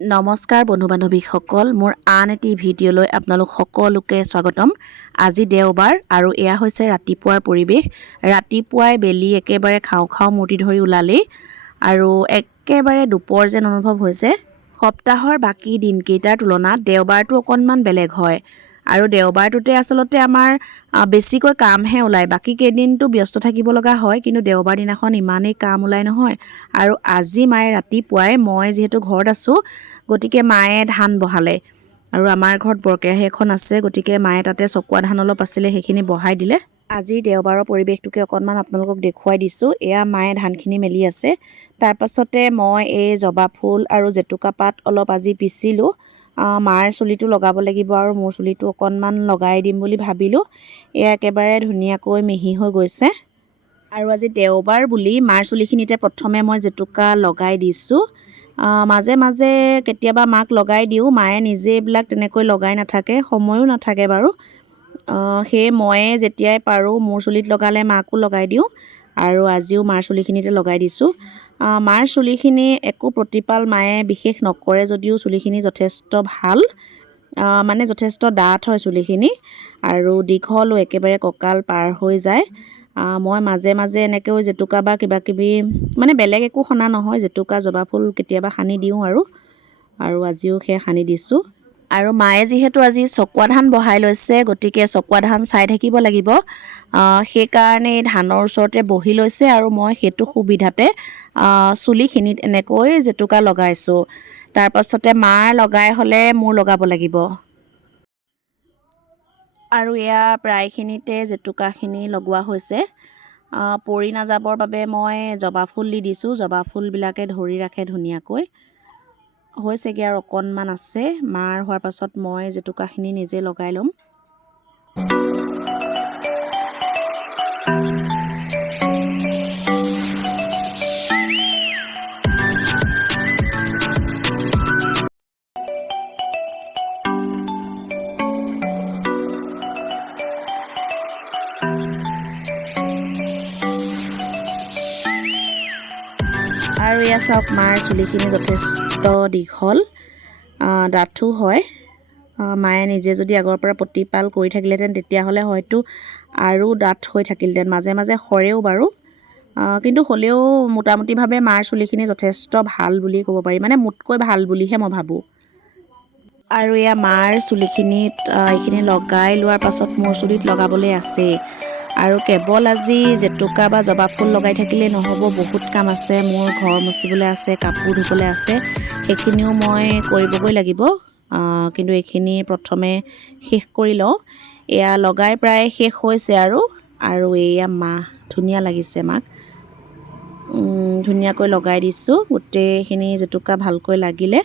নমস্কাৰ বন্ধু বান্ধৱীসকল, মোৰ আন এটি ভিডিঅ'লৈ আপোনালোক সকলোকে স্বাগতম। আজি দেওবাৰ আৰু এয়া হৈছে ৰাতিপুৱাৰ পৰিৱেশ। ৰাতিপুৱাই বেলি একেবাৰে খাওঁ খাওঁ মূৰ্তি ধৰি ওলালেই আৰু একেবাৰে দুপৰ যেন অনুভৱ হৈছে। সপ্তাহৰ বাকী দিনকেইটাৰ তুলনাত দেওবাৰটো অকণমান বেলেগ হয় আৰু দেওবাৰটোতে আচলতে আমাৰ বেছিকৈ কামহে ওলায়। বাকী কেইদিনটো ব্যস্ত থাকিব লগা হয়, কিন্তু দেওবাৰ দিনাখন ইমানেই কাম ওলায় নহয়। আৰু আজি মায়ে ৰাতিপুৱাই, মই যিহেতু ঘৰত আছোঁ, গতিকে মায়ে ধান বহালে আৰু আমাৰ ঘৰত বৰকেৰাহী এখন আছে, গতিকে মায়ে তাতে চকুৱা ধান অলপ আছিলে, সেইখিনি বহাই দিলে। আজিৰ দেওবাৰৰ পৰিৱেশটোকে অকণমান আপোনালোকক দেখুৱাই দিছোঁ। এয়া মায়ে ধানখিনি মেলি আছে। তাৰপাছতে মই এই জবা ফুল আৰু জেতুকা পাত অলপ আজি পিচিলোঁ। মাৰ চুলিটো লগাব লাগিব আৰু মোৰ চুলিটো অকণমান লগাই দিম বুলি ভাবিলোঁ। এয়া একেবাৰে ধুনীয়াকৈ মিহি হৈ গৈছে। আৰু আজি দেওবাৰ বুলি মাৰ চুলিখিনিতে প্ৰথমে মই জেতুকা লগাই দিছোঁ। মাজে মাজে কেতিয়াবা মাক লগাই দিওঁ, মায়ে নিজে এইবিলাক তেনেকৈ লগাই নাথাকে, সময়ো নাথাকে বাৰু। সেয়ে ময়ে যেতিয়াই পাৰোঁ মোৰ চুলিত লগালে মাকো লগাই দিওঁ আৰু আজিও মাৰ চুলিখিনিতে লগাই দিছোঁ। মাৰ চুলিখিনি একো প্ৰতিপাল মায়ে বিশেষ নকৰে যদিও চুলিখিনি যথেষ্ট ভাল, মানে যথেষ্ট ডাঠ হয় চুলিখিনি আৰু দীঘলো, একেবাৰে কঁকাল পাৰ হৈ যায়। মই মাজে মাজে এনেকৈও জেতুকা বা কিবাকিবি, মানে বেলেগ একো সনা নহয়, জেতুকা জবা ফুল কেতিয়াবা সানি দিওঁ আৰু আজিও সেয়া সানি দিছোঁ। আৰু মায়ে যিহেতু আজি চকুৱা ধান বহাই লৈছে, গতিকে চকুৱা ধান চাই থাকিব লাগিব। সেইকাৰণে ধানৰ ওচৰতে বহি লৈছে আৰু মই সেইটো সুবিধাতে চুলিখিনিত এনেকৈ জেতুকা লগাইছোঁ। তাৰপাছতে মাৰ লগাই হ'লে মোৰ লগাব লাগিব। আৰু এয়া প্ৰায়খিনিতে জেতুকাখিনি লগোৱা হৈছে। পৰি নাযাবৰ বাবে মই জবা ফুল দি দিছোঁ। জবা ফুলবিলাকে ধৰি ৰাখে ধুনীয়াকৈ। হৈছেগৈ আৰু অকণমান আছে। মাৰ হোৱাৰ পাছত মই জেতুকাখিনি নিজে লগাই ল'ম। আৰু এয়া চাওক, মাৰ চুলিখিনি যথেষ্ট দীঘল, ডাঠো হয়। মায়ে নিজে যদি আগৰ পৰা প্ৰতিপাল কৰি থাকিলেহেঁতেন তেতিয়াহ'লে হয়তো আৰু ডাঠ হৈ থাকিলহেঁতেন। মাজে মাজে সৰেও বাৰু, কিন্তু হ'লেও মোটামুটিভাৱে মাৰ চুলিখিনি যথেষ্ট ভাল বুলি ক'ব পাৰি, মানে মোতকৈ ভাল বুলিহে মই ভাবোঁ। আৰু এয়া মাৰ চুলিখিনিত এইখিনি লগাই লোৱাৰ পাছত মোৰ চুলিত লগাবলৈ আছেই। আৰু কেৱল আজি জেতুকা বা জবা ফুল লগাই থাকিলেই নহ'ব, বহুত কাম আছে। মোৰ ঘৰ মচিবলৈ আছে, কাপোৰ ধুবলৈ আছে, সেইখিনিও মই কৰিবগৈ লাগিব। কিন্তু এইখিনি প্ৰথমে শেষ কৰি লওঁ। এয়া লগাই প্ৰায় শেষ হৈছে আৰু এয়া মাহ ধুনীয়া লাগিছে। মাক ধুনীয়াকৈ লগাই দিছোঁ, গোটেইখিনি জেতুকা ভালকৈ লাগিলে।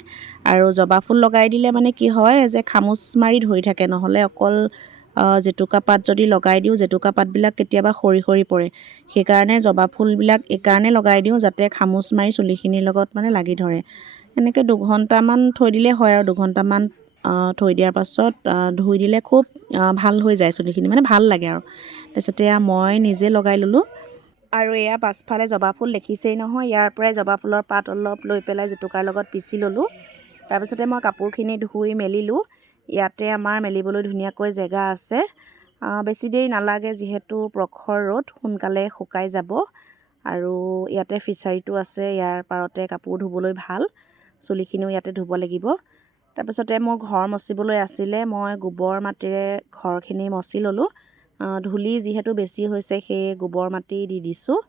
আৰু জবা ফুল লগাই দিলে মানে কি হয় যে খামুচ মাৰি ধৰি থাকে, নহ'লে অকল জেতুকা পাত যদি লগাই দিওঁ, জেতুকা পাতবিলাক কেতিয়াবা সৰি সৰি পৰে। সেইকাৰণে জবা ফুলবিলাক এইকাৰণে লগাই দিওঁ যাতে খামুচ মাৰি চুলিখিনিৰ লগত মানে লাগি ধৰে। এনেকৈ 2 ঘণ্টামান থৈ দিলে হয় আৰু 2 ঘণ্টামান থৈ দিয়াৰ পাছত ধুই দিলে খুব ভাল হৈ যায় চুলিখিনি, মানে ভাল লাগে আৰু। তাৰপিছতে মই নিজে লগাই ল'লোঁ। আৰু এয়া পাছফালে জবা ফুল দেখিছেই নহয়, ইয়াৰ পৰাই জবা ফুলৰ পাত অলপ লৈ পেলাই জেতুকাৰ লগত পিচি ল'লোঁ। তাৰপিছতে মই কাপোৰখিনি ধুই মেলিলোঁ। ইয়াতে আমাৰ মেলিবলৈ ধুনীয়াকৈ জেগা আছে। বেছি দেৰি নালাগে, যিহেতু প্ৰখৰ ৰ'দ, সোনকালে শুকাই যাব। আৰু ইয়াতে ফিছাৰীটো আছে, ইয়াৰ পাৰতে কাপোৰ ধুবলৈ ভাল। চুলিখিনিও ইয়াতে ধুব লাগিব। তাৰপিছতে মোৰ ঘৰ মচিবলৈ আছিলে, মই গোবৰ মাটিৰে ঘৰখিনি মচি ল'লোঁ। ধূলি যিহেতু বেছি হৈছে, সেয়ে গোবৰ মাটি দি দিছোঁ।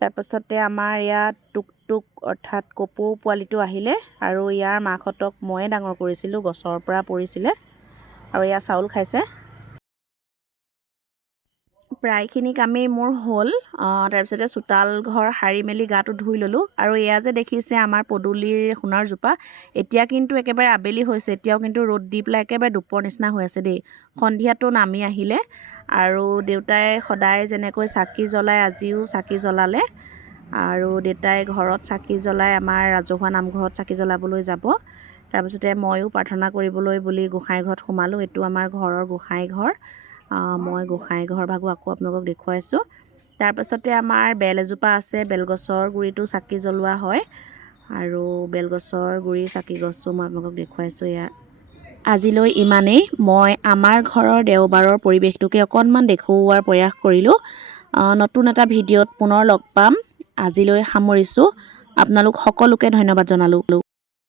তাৰপাছতে আমাৰ ইয়াত টুকটুক অৰ্থাৎ কপৌ পোৱালিটো আহিলে আৰু ইয়াৰ মাকহঁতক ময়ে ডাঙৰ কৰিছিলোঁ, গছৰ পৰা পৰিছিলে আৰু এয়া চাউল খাইছে। প্ৰায়খিনি কামেই মোৰ হ'ল। তাৰপিছতে চোতাল ঘৰ সাৰি মেলি গাটো ধুই ল'লোঁ। আৰু এয়া যে দেখিছে আমাৰ পদূলিৰ সোণাৰ জোপা, এতিয়া কিন্তু একেবাৰে আবেলি হৈছে, এতিয়াও কিন্তু ৰ'দ দি পেলাই একেবাৰে দুপৰ নিচিনা হৈ আছে দেই। সন্ধিয়াটো নামি আহিলে আৰু দেউতাই সদায় যেনেকৈ চাকি জ্বলাই আজিও চাকি জ্বলালে। আৰু দেউতাই ঘৰত চাকি জ্বলাই আমাৰ ৰাজহুৱা নামঘৰত চাকি জ্বলাবলৈ যাব। তাৰপিছতে ময়ো প্ৰাৰ্থনা কৰিবলৈ বুলি গোঁসাই ঘৰত সোমালোঁ। এইটো আমাৰ ঘৰৰ গোঁসাই ঘৰ। মই গোঁসাই ঘৰ ভাগো আকৌ আপোনালোকক দেখুৱাইছোঁ। তাৰপাছতে আমাৰ বেল এজোপা আছে, বেলগছৰ গুৰিতো চাকি জ্বলোৱা হয়। আৰু বেলগছৰ গুৰি চাকি গছো মই আপোনালোকক দেখুৱাইছোঁ এয়া। আজিলৈ ইমানেই। মই আমাৰ ঘৰৰ দেওবাৰৰ পৰিৱেশটোকে অকণমান দেখুওৱাৰ প্ৰয়াস কৰিলোঁ। নতুন এটা ভিডিঅ'ত পুনৰ লগ পাম। আজিলৈ সামৰিছোঁ। আপোনালোক সকলোকে ধন্যবাদ জনালোঁ।